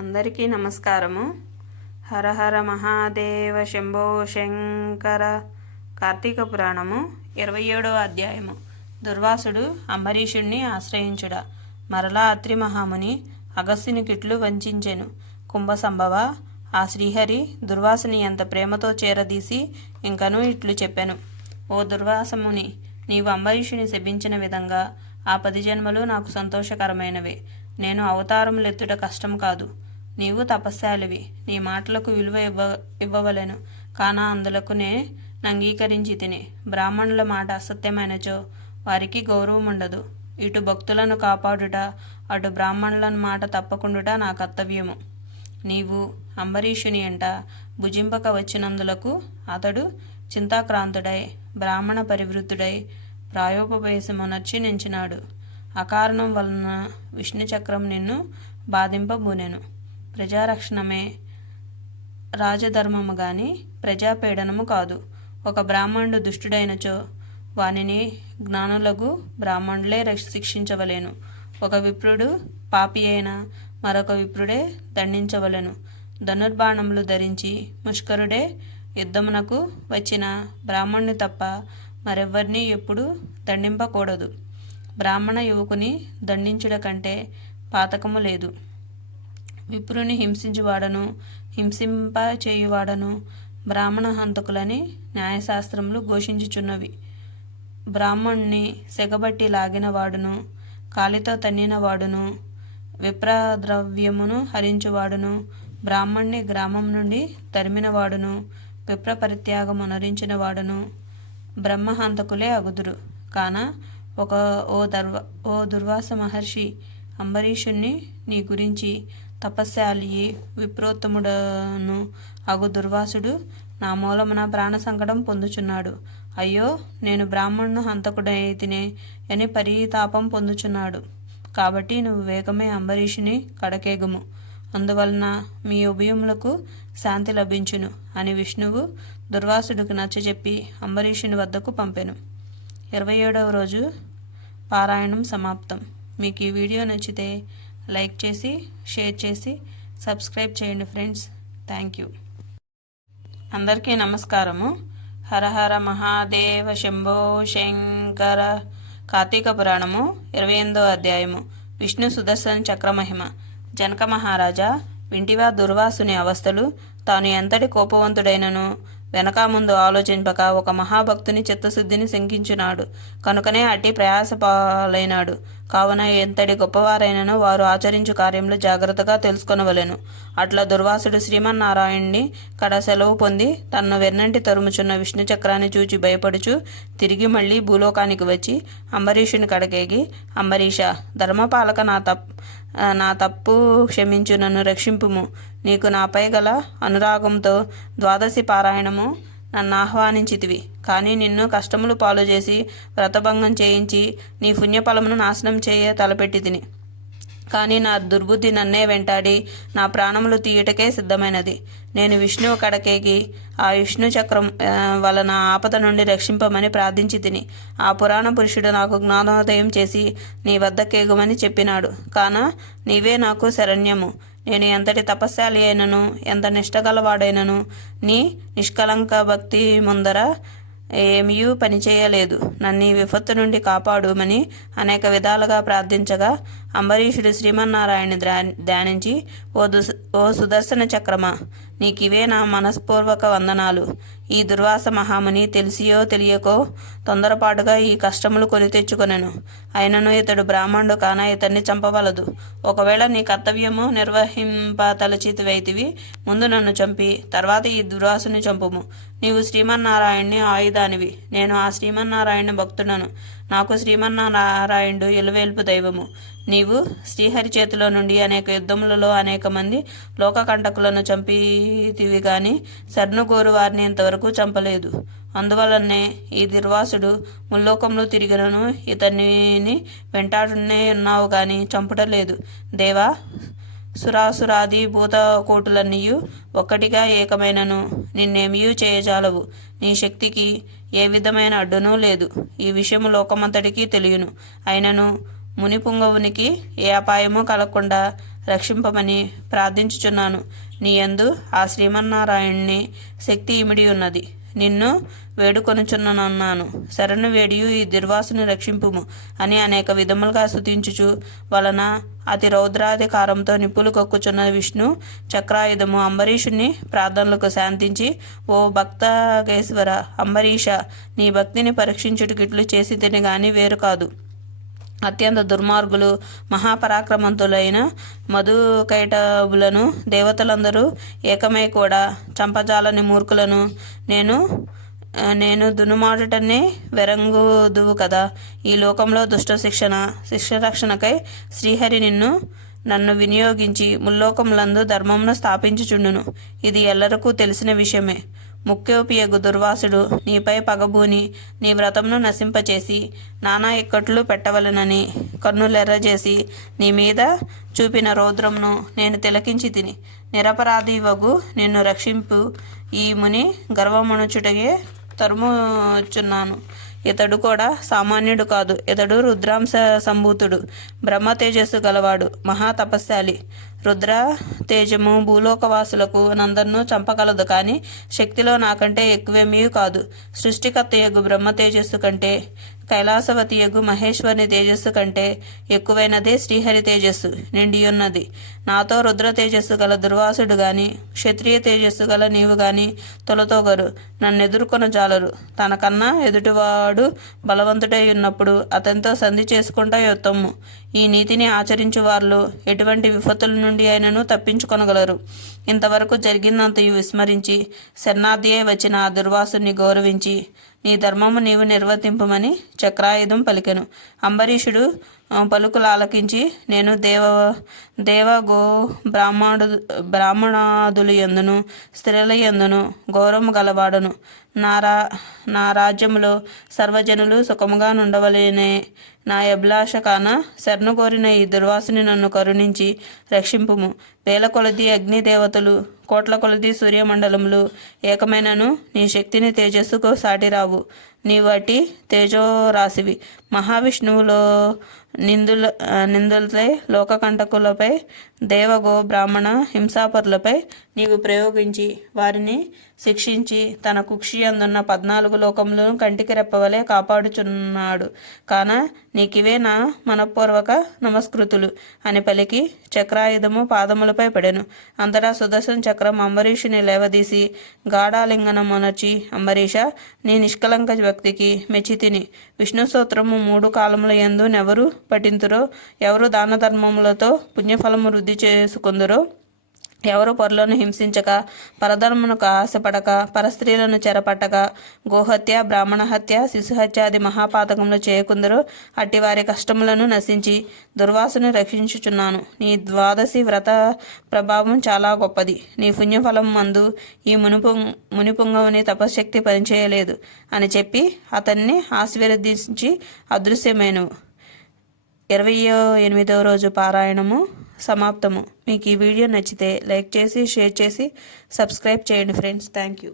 అందరికీ నమస్కారము. హర హర మహాదేవ శంభో శంకర కార్తీక పురాణము ఇరవై ఏడవ అధ్యాయము. దుర్వాసుడు అంబరీషుణ్ణి ఆశ్రయించుడ మరలా అత్రి మహాముని అగస్త్యుని కిట్లు వంచెను. కుంభసంభవ ఆ శ్రీహరి దుర్వాసుని ఎంత ప్రేమతో చేరదీసి ఇంకనూ ఇట్లు చెప్పాను. ఓ దుర్వాసముని నీవు అంబరీషుని శపించిన విధంగా ఆ పది జన్మలు నాకు సంతోషకరమైనవే. నేను అవతారములెత్తుట కష్టం కాదు. నీవు తపస్శాలివి నీ మాటలకు విలువ ఇవ్వ ఇవ్వవలెను. కాన అందులకునే అంగీకరించి తిని. బ్రాహ్మణుల మాట అసత్యమైనచో వారికి గౌరవం ఉండదు ఇటు భక్తులను కాపాడుట అటు బ్రాహ్మణుల మాట తప్పకుండుట నా కర్తవ్యము. నీవు అంబరీషుని ఎంట భుజింపక వచ్చినందులకు అతడు చింతాక్రాంతుడై బ్రాహ్మణ పరివృత్తుడై ప్రాయోపవేశమునర్చి నించినాడు. అకారణం వలన విష్ణు చక్రం నిన్ను బాధింపబూనెను. ప్రజారక్షణమే రాజధర్మము గాని ప్రజాపీడనము కాదు. ఒక బ్రాహ్మణుడు దుష్టుడైనచో వానిని జ్ఞానులకు బ్రాహ్మణులే శిక్షించవలేను శిక్షించవలెను. ఒక విప్రుడు పాపి అయిన మరొక విప్రుడే దండించవలెను. ధనుర్బాణములు ధరించి ముష్కరుడే యుద్ధమునకు వచ్చిన బ్రాహ్మణుని తప్ప మరెవ్వరిని ఎప్పుడు దండింపకూడదు. బ్రాహ్మణ యువకుని దండించుట కంటే పాతకము లేదు. విప్రుని హింసించువాడను హింసింప చేయువాడను బ్రాహ్మణ హంతకులని న్యాయశాస్త్రములు ఘోషించుచున్నవి. బ్రాహ్మణ్ణి సెగబట్టి లాగిన వాడును కాలితో తన్నినవాడును విప్రద్రవ్యమును హరించువాడును బ్రాహ్మణ్ణి గ్రామం నుండి తరిమిన వాడును విప్ర పరిత్యాగము నరించిన వాడును బ్రహ్మహంతకులే అగుదురు. కాన ఒక ఓ దర్వ ఓ దుర్వాస మహర్షి అంబరీషుణ్ణి నీ గురించి తపస్శాలి విప్రోత్తముడను అగు దుర్వాసుడు నా మూలమున ప్రాణ సంకటం పొందుచున్నాడు. అయ్యో నేను బ్రాహ్మణును హంతకుడై తినే అని పరితాపం పొందుచున్నాడు. కాబట్టి నువ్వు వేగమే అంబరీషుని కడకేగుము. అందువలన మీ ఉభయములకు శాంతి లభించును అని విష్ణువు దుర్వాసుడికి నచ్చజెప్పి అంబరీషుని వద్దకు పంపెను. ఇరవై ఏడవ రోజు పారాయణం సమాప్తం. మీకు ఈ వీడియో నచ్చితే లైక్ చేసి షేర్ చేసి సబ్స్క్రైబ్ చేయండి ఫ్రెండ్స్. Thank you. అందరికీ నమస్కారము. హర హర మహాదేవ శంభో శంకర కార్తీక పురాణము ఇరవై ఎనిమిదో అధ్యాయము. విష్ణు సుదర్శన చక్రమహిమ. జనక మహారాజా వింటివా దుర్వాసుని అవస్థలు తాను ఎంతటి కోపవంతుడైనను? వెనక ముందు ఆలోచింపక ఒక మహాభక్తుని చిత్తశుద్ధిని శంకించున్నాడు కనుకనే అట్టి ప్రయాసపాలైనాడు. కావున ఎంతటి గొప్పవారైనను వారు ఆచరించు కార్యంలో జాగ్రత్తగా తెలుసుకొనవలెను. అట్లా దుర్వాసుడు శ్రీమన్నారాయణ్ణి కడ సెలవు పొంది తన్ను వెన్నంటి తరుముచున్న విష్ణు చక్రాన్ని చూచి భయపడుచు తిరిగి మళ్ళీ భూలోకానికి వచ్చి అంబరీషుని కడకేగి అంబరీష ధర్మపాలక నా తప్ నా తప్పు క్షమించు నన్ను రక్షింపుము. నీకు నాపై గల అనురాగంతో ద్వాదశి పారాయణము నన్ను ఆహ్వానించితివి. కానీ నిన్ను కష్టములు పాలు చేసి వ్రతభంగం చేయించి నీ పుణ్యఫలమును నాశనం చేయ తలపెట్టి తిని కానీ నా దుర్బుద్ధి నన్నే వెంటాడి నా ప్రాణములు తీయటకే సిద్ధమైనది. నేను విష్ణువు కడకేగి ఆ విష్ణు చక్రం వలన ఆపద నుండి రక్షింపమని ప్రార్థించి తిని ఆ పురాణ పురుషుడు నాకు జ్ఞానోదయం చేసి నీ వద్దకేగుమని చెప్పినాడు. కాన నీవే నాకు శరణ్యము. నేను ఎంతటి తపస్శాలి అయినను ఎంత నిష్టగలవాడైనను నీ నిష్కలంక భక్తి ముందర ఏమీ పనిచేయలేదు నన్ను ఈ విపత్తు నుండి కాపాడుమని అనేక విధాలుగా ప్రార్థించగా అంబరీషుడు శ్రీమన్నారాయణ ధ్యానించి ఓ దుస్ ఓ సుదర్శన చక్రమా నీకివే నా మనస్పూర్వక వందనాలు. ఈ దుర్వాస మహాముని తెలిసియో తెలియకో తొందరపాటుగా ఈ కష్టములు కొని తెచ్చుకొనెను. అయినను ఇతడు బ్రాహ్మణుడు కాన ఇతన్ని చంపవలదు. ఒకవేళ నీ కర్తవ్యము నిర్వహింప తలచితివైతివి ముందు నన్ను చంపి తర్వాత ఈ దుర్వాసుని చంపుము. నీవు శ్రీమన్నారాయణ్ణి ఆయుధానివి. నేను ఆ శ్రీమన్నారాయణ భక్తుడను. నాకు శ్రీమన్నారాయణుడు ఎలువేల్పు దైవము. నీవు శ్రీహరి చేతిలో నుండి అనేక యుద్ధములలో అనేక మంది లోకకంటకులను చంపితివి గాని సర్నుగోరు వారిని ఇంతవరకు చంపలేదు. అందువలనే ఈ దుర్వాసుడు ముల్లోకంలో తిరిగినను ఇతనిని వెంటాడునే ఉన్నావు గాని చంపుటలేదు. దేవా సురాసురాది భూత కోటులన్నీయు ఒక్కటిగా ఏకమైనను. నిన్నేమియూ చేయజాలవు. నీ శక్తికి ఏ విధమైన అడ్డునూ లేదు. ఈ విషయం లోకమంతటికీ తెలియను. అయినను మునిపుంగవునికి ఏ అపాయమూ కలగకుండా రక్షింపమని ప్రార్థించుచున్నాను. నీ యందు ఆ శ్రీమన్నారాయణ్ణి శక్తి ఇమిడి ఉన్నది. నిన్ను వేడుకొనుచున్నాను శరణు వేడియు ఈ దుర్వాసుని రక్షింపుము అని అనేక విధములుగా స్థుతించుచు వలన అతి రౌద్రాధికారంతో నిప్పులు కొక్కుచున్న విష్ణు చక్రాయుధము అంబరీషుని ప్రార్థనలకు శాంతించి ఓ భక్తకేశ్వర అంబరీష నీ భక్తిని పరీక్షించుటకిట్లు చేసి తిని గాని వేరు కాదు. అత్యంత దుర్మార్గులు మహాపరాక్రమంతులైన మధుకైటబులను దేవతలందరూ ఏకమై కూడా చంపజాలని మూర్ఖులను నేను నేను దునుమాడుటనే వెరంగుదువు కదా. ఈ లోకంలో దుష్ట శిక్షణ శిక్ష రక్షణకై శ్రీహరి నిన్ను నన్ను వినియోగించి ముల్లోకములందు ధర్మమును స్థాపించుచుండును. ఇది ఎల్లరకు తెలిసిన విషయమే. ముఖ్యోపియగు దుర్వాసుడు నీపై పగబూని నీ వ్రతమును నశింపచేసి నానా ఇక్కట్లు పెట్టవలనని కన్నులెర్రజేసి నీ మీద చూపిన రౌద్రమును నేను తిలకించి తిని. నిరపరాధి వగు నిన్ను రక్షింపు ఈ ముని గర్వమునుచుటగే తరుముచున్నాను. ఇతడు కూడా సామాన్యుడు కాదు. ఇతడు రుద్రాంశ సంభూతుడు. బ్రహ్మ తేజస్సు గలవాడు మహాతపస్శాలి రుద్ర తేజము భూలోకవాసులకు నందన్ను చంపగలదు కానీ శక్తిలో నాకంటే ఎక్కువేమీ కాదు. సృష్టికర్త యగు బ్రహ్మ తేజస్సు కంటే కైలాసవతి యగు మహేశ్వరుని తేజస్సు కంటే ఎక్కువైనదే శ్రీహరి తేజస్సు నిండియున్నది. నాతో రుద్ర తేజస్సు గల దుర్వాసుడు గాని క్షత్రియ తేజస్సు గల నీవు గాని తొలతోగరు నన్ను ఎదుర్కొన జాలరు. తనకన్నా ఎదుటివాడు బలవంతుడై ఉన్నప్పుడు అతనితో సంధి చేసుకుంటా యుత్తము. ఈ నీతిని ఆచరించు వాళ్ళు ఎటువంటి విపత్తుల నుండి ఆయనను తప్పించుకొనగలరు? ఇంతవరకు జరిగినంతయు విస్మరించి శరణార్థియే వచ్చిన ఆ దుర్వాసుని గౌరవించి నీ ధర్మము నీవు నిర్వర్తింపమని చక్రాయుధం పలికెను. అంబరీషుడు పలుకులు ఆలకించి నేను దేవ దేవ గో బ్రాహ్మణు బ్రాహ్మణాదులు ఎందును స్త్రీల ఎందును గౌరవము గలవాడను. నా రా నా రాజ్యములో సర్వజనులు సుఖముగా నుండవలేనే నా అభిలాష కాన శరణు కోరిన ఈ దుర్వాసుని నన్ను కరుణించి రక్షింపుము. వేల కొలది అగ్నిదేవతలు కోట్ల కొలది సూర్యమండలములు ఏకమైనను నీ శక్తిని తేజస్సుకు సాటిరావు. నీ వాటి తేజోరాశివి. మహావిష్ణువులో నిందుల నిందులపై లోకకంటకులపై దేవగో బ్రాహ్మణ హింసాపరులపై నీవు ప్రయోగించి వారిని శిక్షించి తన కుక్షి అందున్న పద్నాలుగు లోకములను కంటికి రెప్పవలే కాపాడుచున్నాడు. కాన నీకివే నా మనపూర్వక నమస్కృతులు. అని పలికి చక్రాయుధము పాదములపై పడెను. అంతటా సుదర్శన చక్రం అంబరీషుని లేవదీసి గాఢాలింగనమునర్చి అంబరీష నీ నిష్కలంక భక్తికి మెచ్చితిని. విష్ణు స్తోత్రము మూడు కాలముల ఎందు నెవరు పఠింతురో? ఎవరు దాన ధర్మములతో పుణ్యఫలము వృద్ధి చేసుకుందరో? ఎవరు పరులను హింసించక పరధర్మమునకు ఆశపడక పరస్త్రీలను చెరపట్టక గోహత్య బ్రాహ్మణ హత్య శిశుహత్యాది మహాపాతకములు చేయకుందరు అట్టి వారి కష్టములను నశించి దుర్వాసును రక్షించుచున్నాను. నీ ద్వాదశి వ్రత ప్రభావం చాలా గొప్పది. నీ పుణ్యఫలం మందు ఈ మునుపు మునిపుంగవుని తపశ్శక్తి పనిచేయలేదు అని చెప్పి అతన్ని ఆశీర్వదించి అదృశ్యమైనవు ఇరవయో ఎనిమిదవ రోజు పారాయణము సమాప్తము. మీకు ఈ వీడియో నచ్చితే లైక్ చేసి షేర్ చేసి సబ్స్క్రైబ్ చేయండి ఫ్రెండ్స్. Thank you.